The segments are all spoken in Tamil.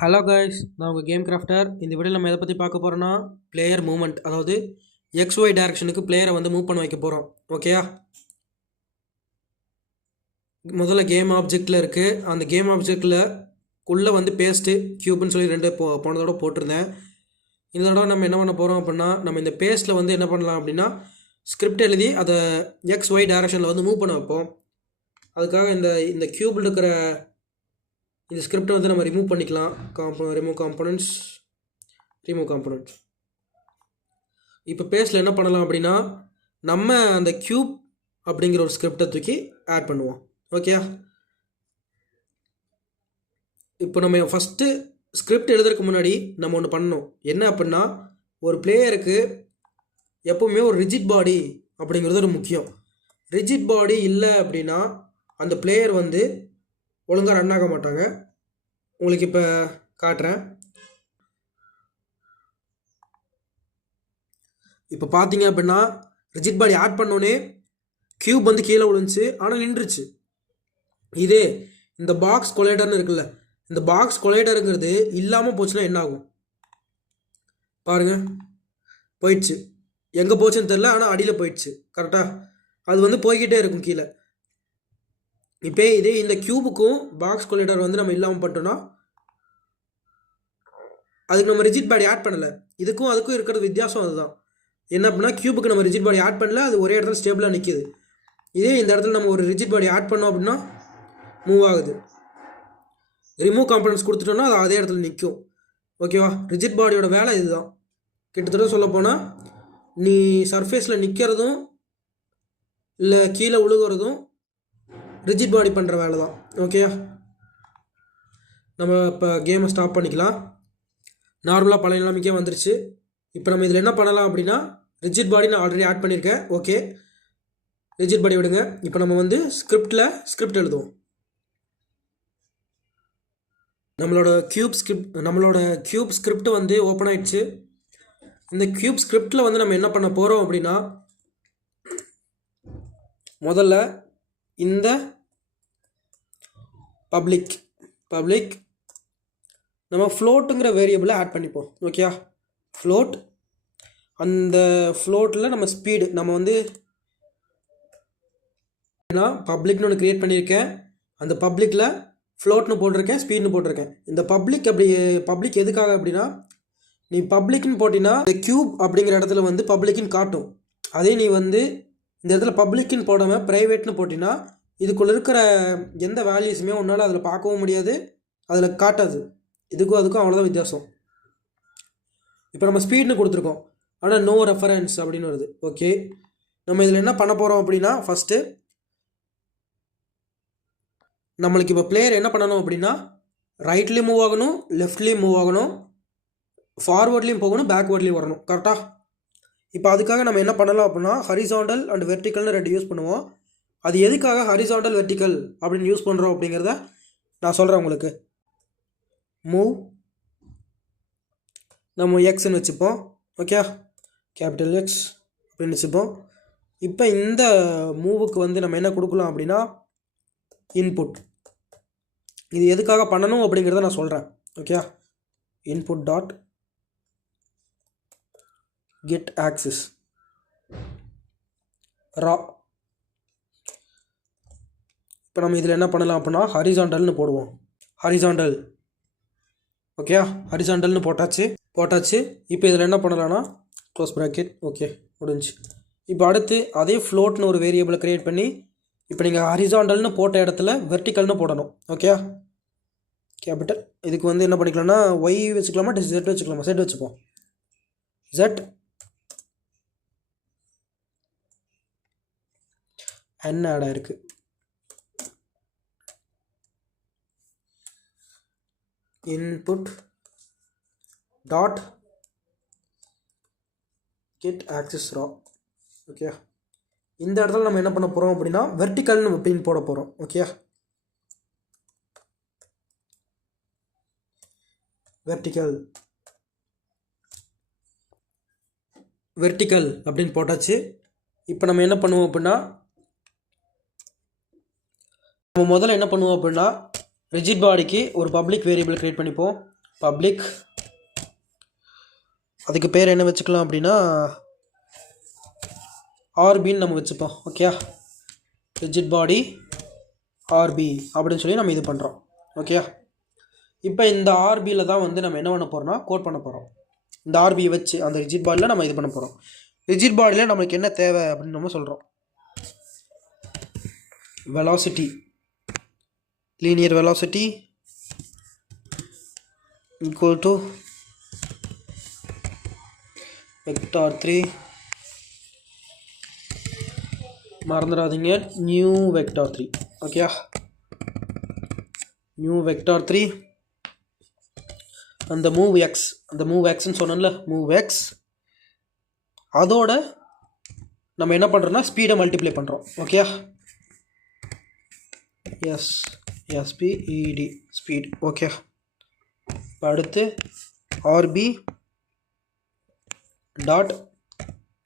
ஹலோ கைஸ், நான் உங்கள் கேம் கிராஃப்டர். இந்த வீடியோவில் நம்ம எதை பற்றி பார்க்க போகிறோன்னா பிளேயர் மூவ்மெண்ட், அதாவது XY டைரக்ஷனுக்கு பிளேயரை வந்து மூவ் பண்ண வைக்க போகிறோம். ஓகேயா? முதல்ல கேம் ஆப்ஜெக்டில் இருக்குது. அந்த கேம் ஆப்ஜெக்டில் உள்ளே வந்து பேஸ்ட்டு க்யூப்னு சொல்லி ரெண்டு போன தடவை போட்டிருந்தேன். இந்த தடவை நம்ம என்ன பண்ண போகிறோம் அப்படின்னா, நம்ம இந்த பேஸ்ட்டில் வந்து என்ன பண்ணலாம் அப்படின்னா ஸ்கிரிப்ட் எழுதி அதை XY டைரக்ஷனில் வந்து மூவ் பண்ண வைப்போம். அதுக்காக இந்த க்யூபில் இருக்கிற இந்த ஸ்கிரிப்டை வந்து நம்ம ரிமூவ் பண்ணிக்கலாம். Remove components. இப்போ பேஸ்டில் என்ன பண்ணலாம் அப்படின்னா, நம்ம அந்த க்யூப் அப்படிங்கிற ஒரு ஸ்கிரிப்டை தூக்கி ஆட் பண்ணுவோம். ஓகேயா? இப்போ நம்ம ஃபஸ்ட்டு ஸ்கிரிப்ட் எழுதுறதுக்கு முன்னாடி நம்ம ஒன்று பண்ணணும். என்ன அப்படின்னா, ஒரு பிளேயருக்கு எப்போவுமே ஒரு ரிஜிட் பாடி அப்படிங்கிறது ஒரு முக்கியம். ரிஜிட் பாடி இல்லை அப்படின்னா அந்த பிளேயர் வந்து ஒழுங்காக ரன் ஆக மாட்டாங்க. உங்களுக்கு இப்போ காட்டுறேன். இப்போ பார்த்தீங்க அப்படின்னா ரிஜிட் பாடி ஆட் பண்ணோன்னே க்யூப் வந்து கீழே விழுந்துச்சு, ஆனால் நின்றுச்சு. இதே இந்த பாக்ஸ் கொலைடர்னு இருக்குல்ல, இந்த பாக்ஸ் கொலைடருங்கிறது இல்லாமல் போச்சுன்னா என்ன ஆகும் பாருங்கள். போயிடுச்சு. எங்கே போச்சுன்னு தெரில, ஆனால் அடியில் போயிடுச்சு. கரெக்டாக அது வந்து போய்கிட்டே இருக்கும் கீழே. இப்போ இதே இந்த க்யூபுக்கும் பாக்ஸ் கொலைடர் வந்து நம்ம இல்லாமல் பண்ணிட்டோன்னா அதுக்கு நம்ம ரிஜிட் பாடி ஆட் பண்ணலை. இதுக்கும் அதுக்கும் இருக்கிற வித்தியாசம் அதுதான். என்ன அப்படின்னா, க்யூபுக்கு நம்ம ரிஜிட் பாடி ஆட் பண்ணல, அது ஒரே இடத்துல ஸ்டேபிளாக நிற்கிது. இதே இந்த இடத்துல நம்ம ஒரு ரிஜிட் பாடி ஆட் பண்ணோம் அப்படின்னா மூவ் ஆகுது. ரிமூவ் காம்பனன்ட்ஸ் கொடுத்துட்டோன்னா அது அதே இடத்துல நிற்கும். ஓகேவா? ரிஜிட் பாடியோட வேலை இதுதான். கிட்டத்தட்ட சொல்ல போனால், நீ சர்ஃபேஸில் நிற்கிறதும் இல்லை கீழே விழுகிறதும் ரிஜிட் பாடி பண்ணுற வேலை தான். ஓகேயா? நம்ம இப்போ கேமை ஸ்டாப் பண்ணிக்கலாம். நார்மலாக பழைய நிலைமைக்கே வந்துருச்சு. இப்போ நம்ம இதில் என்ன பண்ணலாம் அப்படின்னா, ரிஜிட் பாடி நான் ஆல்ரெடி ஆட் பண்ணியிருக்கேன். ஓகே, ரிஜிட் பாடி விடுங்க. இப்போ நம்ம வந்து ஸ்கிரிப்ட் எழுதுவோம். நம்மளோட க்யூப் ஸ்கிரிப்ட் வந்து ஓப்பன் ஆயிடுச்சு. இந்த க்யூப் ஸ்கிரிப்டில் வந்து நம்ம என்ன பண்ண போகிறோம் அப்படின்னா, முதல்ல இந்த பப்ளிக் நம்ம ஃப்ளோட்டுங்கிற வேரியபிளை ஆட் பண்ணிப்போம். ஓகேயா? ஃப்ளோட். அந்த ஃப்ளோட்டில் நம்ம ஸ்பீடு நம்ம வந்து பப்ளிக்னு ஒன்று க்ரியேட் பண்ணியிருக்கேன். அந்த பப்ளிக்கில் ஃப்ளோட்னு போட்டிருக்கேன், ஸ்பீட்னு போட்டிருக்கேன். இந்த பப்ளிக் எதுக்காக அப்படின்னா, நீ பப்ளிக்னு போட்டினா இந்த க்யூப் அப்படிங்கிற இடத்துல வந்து பப்ளிக்னு காட்டும். அதே நீ வந்து இந்த இடத்துல பப்ளிக்னு போடாமல் ப்ரைவேட்னு போட்டினா இதுக்குள்ளே இருக்கிற எந்த வேல்யூஸுமே உன்னால் அதில் பார்க்கவும் முடியாது, அதில் காட்டாது. இதுக்கும் அதுக்கும் அவ்வளோதான் வித்தியாசம். இப்போ நம்ம ஸ்பீட்னு கொடுத்துருக்கோம், ஆனால் நோ ரெஃபரன்ஸ் அப்படின்னு வருது. ஓகே, நம்ம இதில் என்ன பண்ண போகிறோம் அப்படின்னா, ஃபஸ்ட்டு நம்மளுக்கு இப்போ பிளேயர் என்ன பண்ணணும் அப்படின்னா, ரைட்லேயும் மூவ் ஆகணும், லெஃப்ட்லேயும் மூவ் ஆகணும், ஃபார்வர்ட்லேயும் போகணும், பேக்வேர்ட்லேயும் வரணும். கரெக்டாக? இப்போ அதுக்காக நம்ம என்ன பண்ணலாம் அப்படின்னா, ஹரிசாண்டல் அண்ட் வெர்டிக்கல்னு ரெண்டு யூஸ் பண்ணுவோம். அது எதுக்காக ஹரிசாண்டல் வெர்டிக்கல் அப்படின்னு யூஸ் பண்ணுறோம் அப்படிங்கிறத நான் சொல்கிறேன் உங்களுக்கு. மூவ் நம்ம எக்ஸ்ன்னு வச்சுப்போம். ஓகே, கேபிட்டல் எக்ஸ் அப்படின்னு வச்சுப்போம். இப்போ இந்த மூவுக்கு வந்து நம்ம என்ன கொடுக்கலாம் அப்படின்னா, இன்புட். இது எதுக்காக பண்ணணும் அப்படிங்கிறத நான் சொல்கிறேன். Okay, input dot get axis raw. இப்போ நம்ம இதில் என்ன பண்ணலாம் அப்படின்னா, ஹரிசாண்டல்னு போடுவோம். ஹரிசாண்டல். ஓகே, ஹரிசாண்டல்னு போட்டாச்சு. இப்போ இதில் என்ன பண்ணலான்னா, க்ளோஸ் ப்ராக்கெட். ஓகே, முடிஞ்சு. இப்போ அடுத்து அதே ஃப்ளோட்னு ஒரு வேரியபிளை க்ரியேட் பண்ணி, இப்போ நீங்கள் ஹரிசாண்டல்னு போட்ட இடத்துல வெர்டிக்கல்னு போடணும். Okay, capital. இதுக்கு வந்து என்ன பண்ணிக்கலாம்னா, ஒய் வச்சுக்கலாமா, ஜெட் வச்சுக்கலாமா? செட் வச்சுப்போம். ஜெட் என்ன ஆட் ஆயிருக்கு. இன்புட் டாட் கெட் ஆக்சிஸ் ரா. ஓகே, இந்த இடத்துல நம்ம என்ன பண்ண போகிறோம் அப்படின்னா, வெர்டிக்கல்னு அப்படின்னு போட போகிறோம். ஓகே, வெர்டிக்கல் அப்படின்னு போட்டாச்சு. இப்போ நம்ம என்ன பண்ணுவோம் அப்படின்னா, நம்ம முதல்ல என்ன பண்ணுவோம் அப்படின்னா ரிஜிட் பாடிக்கு ஒரு பப்ளிக் வேரியபிள் க்ரியேட் பண்ணிப்போம். பப்ளிக், அதுக்கு பேர் என்ன வச்சுக்கலாம் அப்படின்னா ஆர்பின்னு நம்ம வச்சுப்போம். ஓகே, ரிஜிட் பாடி ஆர்பி அப்படின்னு சொல்லி நம்ம இது பண்ணுறோம். ஓகே, இப்போ இந்த ஆர்பியில் தான் வந்து நம்ம என்ன பண்ண போகிறோம்னா கோட் பண்ண போகிறோம். இந்த ஆர்பியை வச்சு அந்த ரிஜிட் பாடியில் நம்ம இது பண்ண போகிறோம். ரிஜிட் பாடியில் நம்மளுக்கு என்ன தேவை அப்படின்னு நம்ம சொல்கிறோம். velocity, linear velocity equal to vector 3, மறந்துடாதீங்க new vector 3. Okay, new vector 3 அந்த மூவ் எக்ஸ்ன்னு சொன்னோம்ல, மூவ் எக்ஸ் அதோட நம்ம என்ன பண்ணுறோம்னா ஸ்பீடை மல்டிப்ளை பண்ணுறோம். Okay, SPED speed. ஓகே, இப்போ அடுத்து RB dot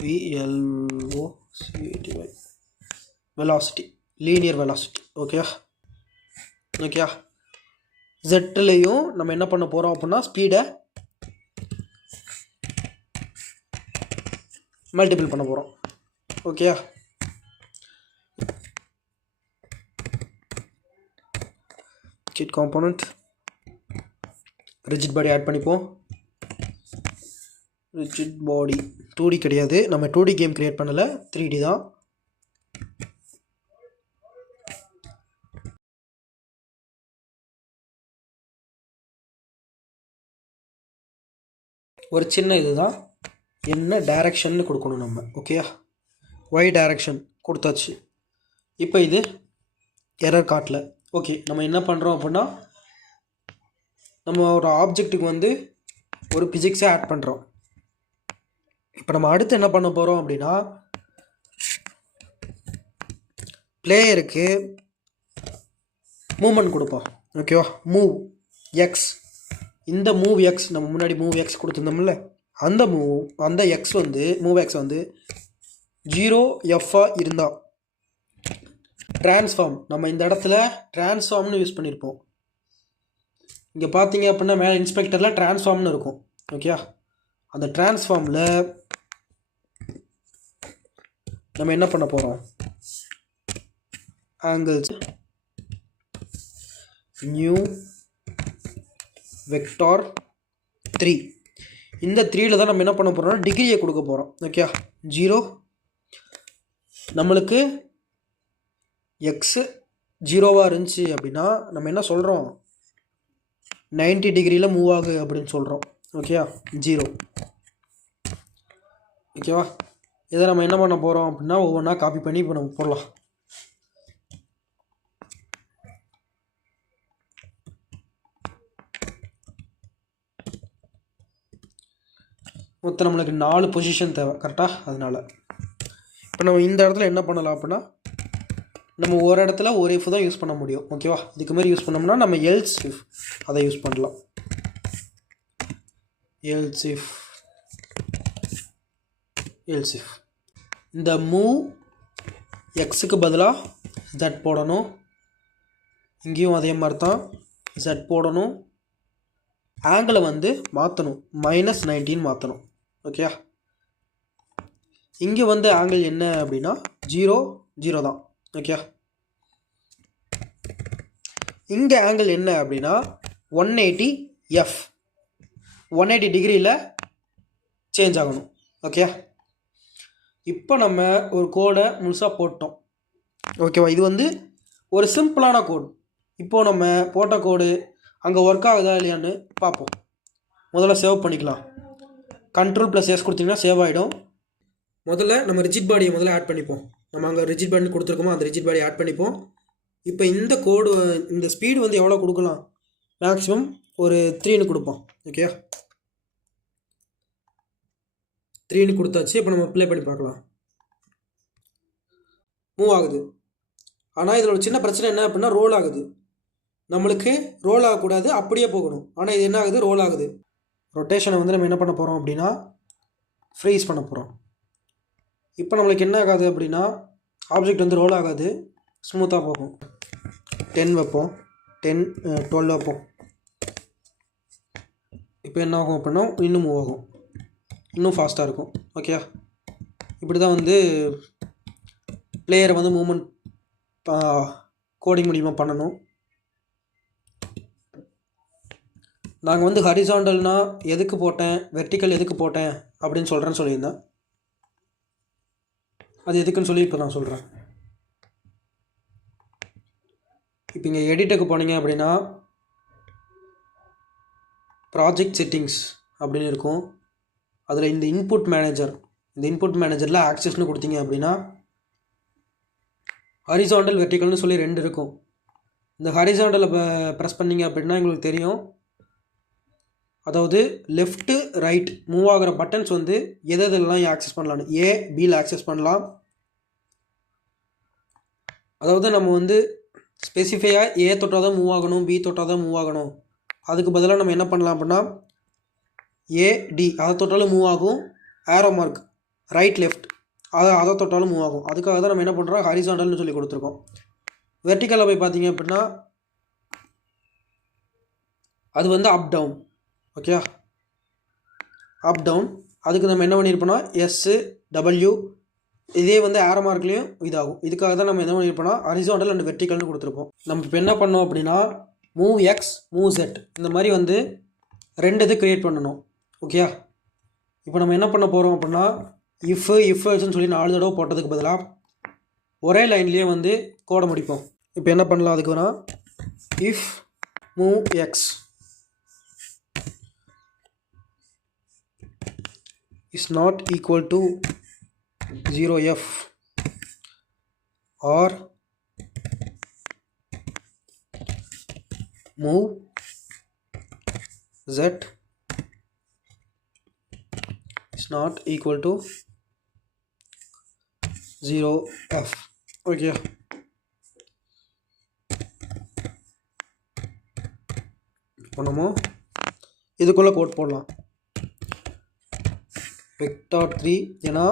VLOCTY velocity, linear velocity. Okay, okay, ஜெட்லேயும் நம்ம என்ன பண்ண போகிறோம் அப்படின்னா ஸ்பீடை மல்டிபிள் பண்ண போகிறோம். Okay, get component rigid body add பண்ணிப்போம். ரிஜிட் பாடி 2D கிடையாது, நம்ம 2D கேம் கிரியேட் பண்ணலை, 3D தான். ஒரு சின்ன இதுதான், என்ன டைரக்ஷன்னு கொடுக்கணும் நம்ம. ஓகேயா, ஒய் டைரக்ஷன் கொடுத்தாச்சு. இப்போ இது எரர் காட்டல. ஓகே, நம்ம என்ன பண்ணுறோம் அப்படின்னா நம்ம ஒரு ஆப்ஜெக்ட்டுக்கு வந்து ஒரு பிசிக்ஸை ஆட் பண்ணுறோம். இப்போ நம்ம அடுத்து என்ன பண்ண போகிறோம் அப்படின்னா பிளேயருக்கு மூமெண்ட் கொடுப்போம். ஓகேவா, மூவ் எக்ஸ். இந்த மூவ் எக்ஸ் நம்ம முன்னாடி மூவ் எக்ஸ் கொடுத்துருந்தோம்ல, அந்த எக்ஸ் வந்து மூவ் எக்ஸ் வந்து 0F இருந்தால் ட்ரான்ஸ்ஃபார்ம், நம்ம இந்த இடத்துல ட்ரான்ஸ்ஃபார்ம்னு யூஸ் பண்ணியிருப்போம். இங்கே பார்த்தீங்க அப்படின்னா மேலே இன்ஸ்பெக்டரில் ட்ரான்ஸ்ஃபார்ம்னு இருக்கும். ஓகே, அந்த ட்ரான்ஸ்ஃபார்மில் நம்ம என்ன பண்ண போகிறோம், ஆங்கிள்ஸ் நியூ வெக்டார் 3, இந்த 3ல் தான் நம்ம என்ன பண்ண போகிறோம்னா டிகிரியை கொடுக்க போகிறோம். ஓகே, 0 நம்மளுக்கு எக்ஸு 0வாக இருந்துச்சு அப்படின்னா நம்ம என்ன சொல்கிறோம், 90 டிகிரியில் மூவ் ஆகு அப்படின்னு சொல்கிறோம். ஓகேவா, 0. ஓகேவா, இதை நம்ம என்ன பண்ண போகிறோம் அப்படின்னா ஒவ்வொன்றா காப்பி பண்ணி இப்போ நம்ம போடலாம். மொத்தம் நம்மளுக்கு 4 பொசிஷன் தேவை கரெக்டாக. அதனால் இப்போ நம்ம இந்த இடத்துல என்ன பண்ணலாம் அப்படின்னா நம்ம ஒரு இடத்துல ஒரு இஃப் தான் யூஸ் பண்ண முடியும். ஓகேவா, இதுக்கு மாதிரி யூஸ் பண்ணோம்னா நம்ம எல்ஸ் இஃப் அதை யூஸ் பண்ணலாம். எல்ஸ் இஃப் இந்த மூவ் எக்ஸுக்கு பதிலாக Z போடணும், இங்கேயும் அதே மாதிரி தான் Z போடணும். ஆங்கிளை வந்து மாற்றணும், -19 மாற்றணும். ஓகே, இங்கே வந்து ஆங்கிள் என்ன அப்படின்னா 0 தான். ஓகே, இங்கே ஆங்கிள் என்ன அப்படின்னா 180F, 180 டிகிரியில் சேஞ்ச் ஆகணும். ஓகே, இப்போ நம்ம ஒரு கோடை முழுசாக போட்டோம். ஓகேவா, இது வந்து ஒரு சிம்பிளான கோட். இப்போது நம்ம போட்ட கோடு அங்கே ஒர்க் ஆகுதா இல்லையான்னு பார்ப்போம். முதல்ல சேவ் பண்ணிக்கலாம். Ctrl+S கொடுத்தீங்கன்னா சேவ் ஆகிடும். முதல்ல நம்ம ரிஜிட் பாடியை முதல்ல ஆட் பண்ணிப்போம். நம்ம அங்கே ரிஜிட் பாடி கொடுத்துருக்கோமோ அந்த ரிஜிட் பாடியை ஆட் பண்ணிப்போம். இப்போ இந்த கோடு இந்த ஸ்பீடு வந்து எவ்வளோ கொடுக்கலாம், மேக்ஸிமம் ஒரு 3ன்னு கொடுப்போம். ஓகே, 3ன்னு கொடுத்தாச்சு. இப்போ நம்ம ப்ளே பண்ணி பார்க்கலாம். மூவ் ஆகுது, ஆனால் இதில் ஒரு சின்ன பிரச்சனை என்ன அப்படின்னா ரோல் ஆகுது. நம்மளுக்கு ரோல் ஆகக்கூடாது, அப்படியே போகணும். ஆனால் இது என்ன ஆகுது, ரோல் ஆகுது. ரொட்டேஷனை வந்து நம்ம என்ன பண்ண போகிறோம் அப்படின்னா ஃப்ரீஸ் பண்ண போகிறோம். இப்போ நம்மளுக்கு என்ன ஆகாது அப்படின்னா ஆப்ஜெக்ட் வந்து ரோல் ஆகாது, ஸ்மூத்தாக போகும். 10 வைப்போம், 10 12 வைப்போம். இப்போ என்ன ஆகும் அப்படின்னா இன்னும் மூவ் ஆகும், இன்னும் ஃபாஸ்ட்டாக இருக்கும். ஓகே, இப்படி தான் வந்து பிளேயரை வந்து மூவ்மெண்ட் கோடிங் மூலிமா பண்ணணும். நாங்கள் வந்து ஹரிசாண்டல்னா எதுக்கு போட்டேன், வெர்டிக்கல் எதுக்கு போட்டேன் அப்படின்னு சொல்லியிருந்தேன். அது எதுக்குன்னு சொல்லி இப்போ நான் சொல்கிறேன். இப்போ இங்கே எடிட்டுக்கு போனீங்க அப்படின்னா ப்ராஜெக்ட் செட்டிங்ஸ் அப்படின்னு இருக்கும். அதில் இந்த இன்புட் மேனேஜரில் ஆக்சஸ்னு கொடுத்தீங்க அப்படின்னா ஹரிசாண்டல் வெர்டிக்கல்னு சொல்லி 2 இருக்கும். இந்த ஹரிசாண்டலை ப்ரெஸ் பண்ணிங்க அப்படின்னா எங்களுக்கு தெரியும், அதாவது லெஃப்ட்டு ரைட் மூவ் ஆகிற பட்டன்ஸ் வந்து எதெல்லாம் ஆக்சஸ் பண்ணலான்னு. ஏ பியில் ஆக்சஸ் பண்ணலாம். அதாவது நம்ம வந்து ஸ்பெசிஃபையாக ஏ தொட்டால் தான் மூவ் ஆகணும், பி தொட்டால் தான் மூவ் ஆகணும். அதுக்கு பதிலாக நம்ம என்ன பண்ணலாம் அப்படின்னா ஏடி அதை தொட்டாலும் மூவ் ஆகும், ஏரோ மார்க் ரைட் லெஃப்ட் அதை தொட்டாலும் மூவ் ஆகும். அதுக்காக தான் நம்ம என்ன பண்ணுறோம் ஹரிசாண்டல்னு சொல்லி கொடுத்துருக்கோம். வெர்டிக்கலில் போய் பார்த்தீங்க அப்படின்னா அது வந்து up down. Okay, up down. அதுக்கு நம்ம என்ன பண்ணியிருப்போம்னா எஸ்ஸு டபிள்யூ இதே வந்து ஏரோ மார்க்லேயும் இதாகும். இதுக்காக தான் நம்ம என்ன பண்ணியிருப்போம்னா ஹரிசாண்டல் அண்ட் வெர்டிக்கல்னு கொடுத்துருப்போம். நம்ம இப்போ என்ன பண்ணோம் அப்படின்னா மூவ் எக்ஸ் மூவ் செட் இந்த மாதிரி வந்து 2 இது க்ரியேட் பண்ணணும். ஓகே, இப்போ நம்ம என்ன பண்ண போகிறோம் அப்படின்னா இஃப்னு சொல்லி 4 தடவை போட்டதுக்கு பதிலாக ஒரே லைன்லேயே வந்து கோடை முடிப்போம். இப்போ என்ன பண்ணலாம், அதுக்கு வேணால் if move X is not equal to 0f or move z is not equal to 0f. Okay, இப்போ நம்ம இதுக்குள்ளே கோட் போடலாம் வெக்டார் 3. ஏன்னா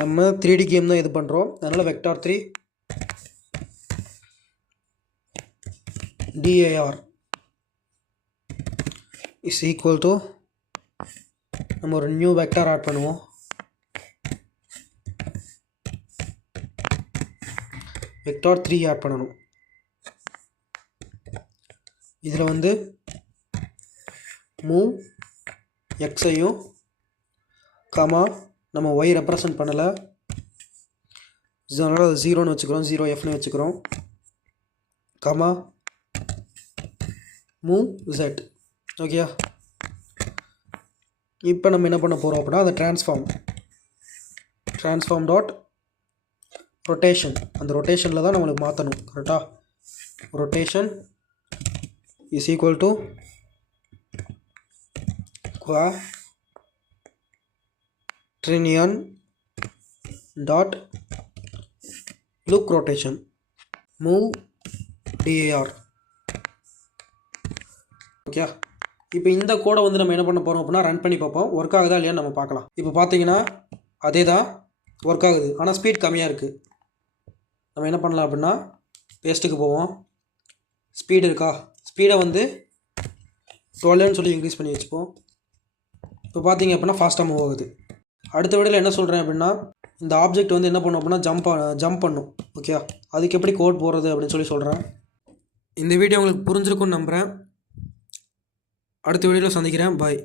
நம்ம 3D கேம் தான் இது பண்ணுறோம், அதனால் vector 3 DAR is equal to நம்ம ஒரு நியூ வெக்டார் ஆட் பண்ணுவோம். வெக்டார் 3 ஆட் பண்ணணும். இதில் வந்து மூவ் எக்ஸையும் கமா நம்ம ஒய் ரெப்ரசன்ட் பண்ணலை, அதனால் அது 0ன்னு வச்சுக்கிறோம், 0Fன்னு வச்சுக்கிறோம். Comma move Z. ஓகே, இப்போ நம்ம என்ன பண்ண போகிறோம் அப்படின்னா அந்த ட்ரான்ஸ்ஃபார்ம் டாட் ரொட்டேஷன், அந்த ரொட்டேஷனில் தான் நம்மளுக்கு மாற்றணும். கரெக்டாக, rotation is equal to quaternion dot look rotation move DAR. Okay, இப்போ இந்த கோடை வந்து நம்ம என்ன பண்ண போகிறோம் அப்படின்னா ரன் பண்ணி பார்ப்போம், ஒர்க் ஆகுதா இல்லையான்னு நம்ம பார்க்கலாம். இப்போ பார்த்தீங்கன்னா அதே தான் ஒர்க் ஆகுது, ஆனால் ஸ்பீட் கம்மியாக இருக்குது. நம்ம என்ன பண்ணலாம் அப்படின்னா பேஸ்ட்டுக்கு போவோம், ஸ்பீடு இருக்கா, ஸ்பீடை வந்து 12ன்னு சொல்லி இன்க்ரீஸ் பண்ணி வச்சுப்போம். இப்போ பார்த்தீங்க அப்படின்னா ஃபாஸ்ட்டாக மூவ் ஆகுது. அடுத்த வீடியோவில் என்ன சொல்கிறேன் அப்படின்னா இந்த ஆப்ஜெக்ட் வந்து என்ன பண்ணும் அப்படின்னா ஜம்ப் பண்ணும். ஓகே, அதுக்கு எப்படி கோட் போடுறது அப்படின்னு சொல்லி சொல்கிறேன். இந்த வீடியோ உங்களுக்கு புரிஞ்சிருக்கும்னு நம்புகிறேன். அடுத்த வீடியோவில் சந்திக்கிறேன். பாய்.